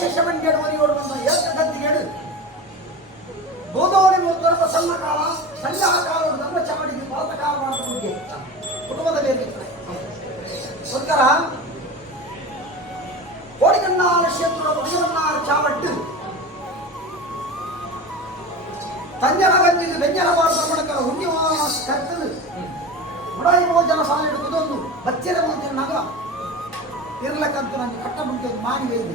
ಶಿಷ್ಯವನ್ನು ಕೇಳುವ ಇವರು ನಮ್ಮ ಹೇಳ್ತಕ್ಕಂತ ಹೇಳಿ ಗೋದಾವರಿ ಮತ್ತು ಸಣ್ಣ ಕಾಲ ಸಣ್ಣ ಕಾಲ ನಮ್ಮ ಚಾವಡಿ ಪಾತ ಕಾಲ ಮಾಡುವ ಕುಟುಂಬದ ಬೇರೆ ಸಂಕರ ಕೋಡಿಕನ್ನ ಶೇತ್ರ ಪಕ್ಷವನ್ನ ಚಾವಟ್ಟು ತಂಜನಗಂಜಿಗೆ ಬೆಂಜನವಾದ ಮೂಲಕ ಉನ್ಯವಾನ ಜನ ಸಾಲ ಇಡುವುದೊಂದು ಬಚ್ಚಿರ ಮುಂದೆ ನಗ ಇರಲಕ್ಕಂತ ನನಗೆ ಕಟ್ಟ ಮಾನಿ ಹೇಳಿದೆ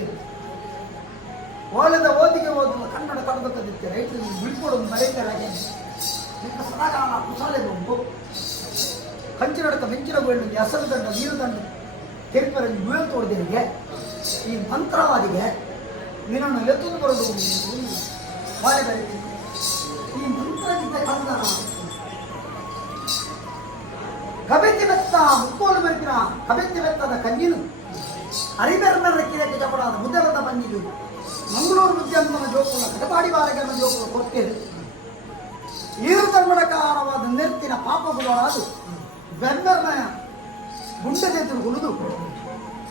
ಓಲದ ಓದಿಗೆ ಓದುವ ಕನ್ನಡ ಕಂಡುಬಕತೆ ರೈತರಿಗೆ ಗುಳ್ಕೊಡೋದು ಮರೈತರಾಗೆ ಸದಾ ಕಾಲ ಕುಸಾಲೆ ಬಂದು ಕಂಚಿನಡಕ್ಕೆ ಮೆಂಚಿನ ಗುಳಿಗೆ ಹಸಲು ದಂಡ ನೀರು ದಂಡ ತಿರುಪರ ಬೀಳ ತೋಡದಿರಿಗೆ ಈ ಮಂತ್ರವಾದಿಗೆ ನೀನನ್ನು ಲೆತ್ತು ಬರೋದು ಈ ಮಂತ್ರದಿಂದ ಕಂಡ ಕಬೆತ್ತಿ ಬೆತ್ತ ಮುಕ್ಕೋಲು ಮಂತ್ರ ಕಬೆತ್ತಿ ಬೆತ್ತದ ಕಂಗೀನು அறிவிறந்த முதலத பங்கிலு மங்களூர் முத்தியம்மன ஜோக்குல கடப்பாடி வாரகம்மன் ஜோக்குல கொட்டில் ஈரத்தமிழக்காரவாத நிறுத்தின பாப்ப குழாது வெண்மர்ண குண்ட சேர்த்து கொழுது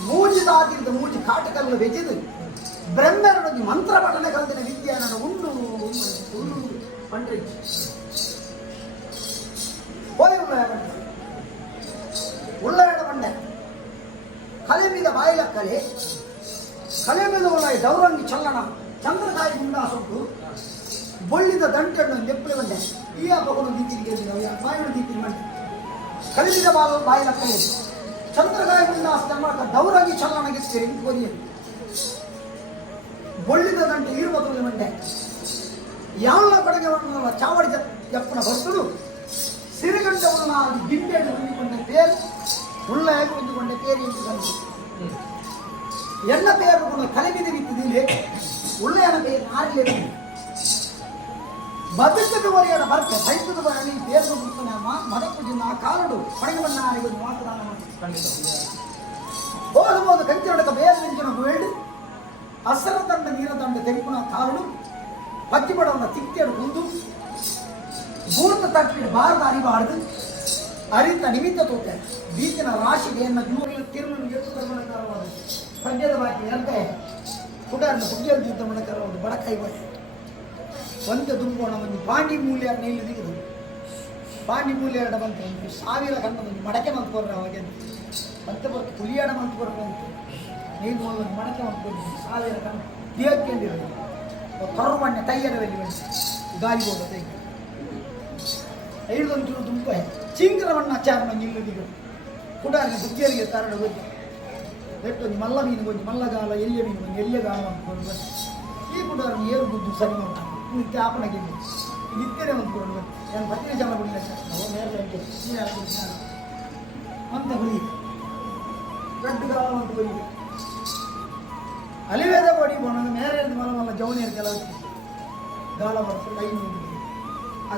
மூச்சு தாத்தில் மூச்சு காட்டுக்கல்ல வச்சது பிரம்மருடைய மந்திர படன கலந்தின வித்யா நான் உண்டு பண்றேன் போய் உள்ள ಬಾಯಲ ಕಲೆ ಕಲೆ ಮೇಲೆ ದೌರಂಗಿ ಚಲ್ಲಣ್ಣ ಚಂದ್ರಗಾಯಿಂಡು ಬೊಳ್ಳಿದ ದಂಟು ನೆಪ್ಪೆ ಬಂಡೆ ಈ ಹೀಗೆ ಬಾಯಿ ಮಂಡೆ ಕಲಿಯಿಂದ ಬಾಯಲ ಕಲೆ ಚಂದ್ರಗಾಯಕ ದೌರಂಗಿ ಚಲ್ಲಣಗೆತ್ತೆ ಬೊಳ್ಳಿದ ದಂಟೆ ಇರುವ ತೊಂದರೆ ಬಂಡೆ ಯಾವ ಕಡೆಗೆವನ ಚಾವಡಿ ಹೊಸದು ಸಿರಿಗಂಡವನ ಗಿಟ್ಟೆ ಹಣ್ಣು ತುಂಬಿಕೊಂಡೇ ಪೇರಿ ಎಂದು என்ன பெயர் உங்களுக்கு தலைமை தெரிவித்ததிலே உள்ளேயான பெயர் ஆறிலே பதுக்கது வரையான பார்க்க சைத்தது வரையில் தேர்வு கொடுத்தனாமா மதப்பூஜினா காலடு படைமன்னா அறிவது மாத்திரம் போது போது கஞ்சனுடைய வேத நெஞ்சன வேடு அசர தண்ட நீல தண்ட தெரிப்புனா காலடும் பத்தி படம் திக்கேடு குந்தும் பூர்த்த தட்டில் பாரத அறிவாடுது ಅರಿಂದ ನಿಮಿತ್ತ ತೋತೆ ಬೀಚಿನ ರಾಶಿಗೆ ಜೀವನ ತಿರುಳು ಎದ್ದು ತಗೊಳಕಾರವಾದ ಪಂಡ್ಯದ ಬಾಕಿ ಎಂತೆ ಪುಟಾರ್ನ ಪುಟ್ಟಿಯಲ್ಲಿ ಯುದ್ಧ ಒಂದು ಬಡ ಕೈ ಬಾಯಿ ಒಂದು ದುಂಬೋಣ ಒಂದು ಪಾಂಡಿ ಮೂಲ್ಯ ನೀಲಿ ತೆಗೆದು ಪಾಂಡಿ ಮೂಲ್ಯ ಎರಡ ಬಂತು ಒಂದು ಸಾವಿರ ಕಣ್ಣ ಒಂದು ಮಡಕೆ ಮಂತ್ ಬರ್ರೆ ಅವಾಗ ಅಂತ ಬರ್ತು ಪುಲಿಯಾಡ ಮಂತ್ ಬರ್ರೆ ಅಂತ ನೀನು ಒಂದು ಮಡಕೆ ಮಂತ್ ಬರ್ತು ಸಾವಿರ ಕಣ್ಣ ದೇಹಕ್ಕೆ ಅಂದಿರೋದು ತರ ಮಣ್ಣೆ ತೈಯಾರದಲ್ಲಿ ಬಂದು ಗಾಳಿ ಹೋಗುತ್ತೆ ಐದೊಂಚೂರು ತುಂಬ ಚಿಂಗರವನ್ನು ಆಚಾರ ನಿಲ್ಲದಿಗಳು ಪುಟಾರಿ ಬುದ್ಧಿಯರಿಗೆ ತರಡು ಹೋಗಿ ಎಷ್ಟು ಒಂದು ಮಲ್ಲ ಮೀನು ಬಂದು ಮಲ್ಲಗಾಲ ಎಲ್ಲಿಯ ಮೀನು ಬಂದು ಎಲ್ಲಿಯ ಗಾಲ ಅಂದ್ಕೊಂಡು ಬರ್ತದೆ ಈ ಪುಟಾರನ್ನು ಏರು ಬುದ್ಧಿ ಸರಿ ಮಾಡ್ತಾರೆ ನಿತ್ಯ ಆಪಣಗೆ ನಿತ್ಯನೇ ಅಂದ್ಕೊಂಡು ಬರ್ತದೆ ನಾನು ಪತ್ನಿ ಜನ ಬಿಡಲಿ ನೇರಲೆ ಅಂತ ಹುಲಿ ದೊಡ್ಡ ಗಾಲ ಅಂತ ಹುಲಿ ಅಲಿವೇದ ಹೊಡಿ ಬಂದು ನೇರ ಮಲ ಮಲ್ಲ ಜವನಿಯರ್ ಕೆಲವು ಗಾಲ ಬರ್ತದೆ ಐನೂರು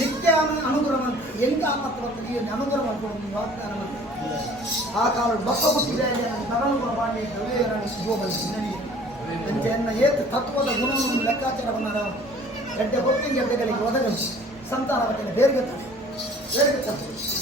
நித்தியாமல் அனுகிரமன் எங்க ஆத்மத்திலையும் அனுகிரமம் கொடுக்கும் வாக்குதாரம் ஆகாலம் பக்கபுத்தி வேலையான தரணு பிரபாண்டிய தவிரான சுகோபல் சின்னணி என்ன ஏத்து தத்துவத குணமும் லெக்காச்சார பண்ணாரா கெட்ட பொத்தி கெட்டகளுக்கு உதவி சந்தானவற்றின் வேர்கத்தான் வேர்கத்தான்